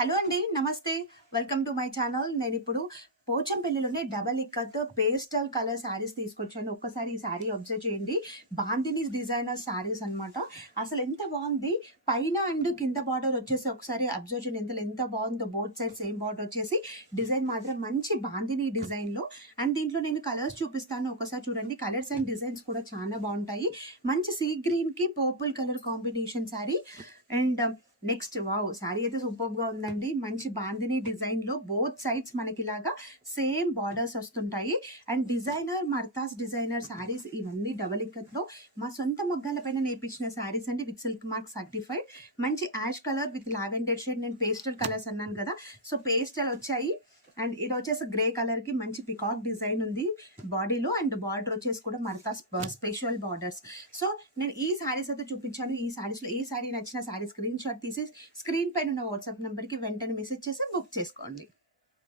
Hello అండి, నమస్తే. Welcome to my channel. నేను ఇప్పుడు పోచంపల్లిలోనే double Ikat pastel colour saris తీసుకొచ్చాను. ఒక్కసారి ఈ శారీ అబ్జర్వ్ చేయండి. బాందినీస్ డిజైనర్ శారీస్ అనమాట. అసలు ఎంత బాగుంది. పైన అండ్ కింద బార్డర్ వచ్చేసి ఒకసారి అబ్జర్వ్ చేయండి ఎంత బాగుందో. బోత్ సైడ్ సేమ్ బార్డర్ వచ్చేసి డిజైన్ మాత్రం మంచి బాందినీ డిజైన్లో. అండ్ దీంట్లో నేను కలర్స్ చూపిస్తాను, ఒకసారి చూడండి. కలర్స్ అండ్ డిజైన్స్ కూడా చాలా బాగుంటాయి. మంచి సీ గ్రీన్కి purple colour combination sari. And next wow, sari అయితే సూపర్గా ఉందండి. మంచి బాందినీ డిజైన్లో బోత్ సైడ్స్ మనకి ఇలాగా సేమ్ బార్డర్స్ వస్తుంటాయి. అండ్ డిజైనర్ మర్తాస్ డిజైనర్ శారీస్ ఇవన్నీ డబల్ ఇక్కత్లో మా సొంత మొగ్గాల పైన నేర్పించిన శారీస్ అండి, విత్ సిల్క్ మార్క్ సర్టిఫైడ్. మంచి ash colour with lavender shade. నేను పేస్టల్ కలర్స్ అన్నాను కదా, సో పేస్టల్ వచ్చాయి. అండ్ ఇది వచ్చేసి గ్రే కలర్ కి మంచి పికాక్ డిజైన్ ఉంది బాడీలో. అండ్ బార్డర్ వచ్చేసి కూడా మర్తా స్పెషల్ బార్డర్స్. సో నేను ఈ శారీస్ అయితే చూపించాను. ఈ శారీస్లో ఏ శారీ నచ్చిన శారీ స్క్రీన్ షాట్ తీసి స్క్రీన్ పైన ఉన్న వాట్సాప్ నెంబర్కి వెంటనే మెసేజ్ చేసి బుక్ చేసుకోండి.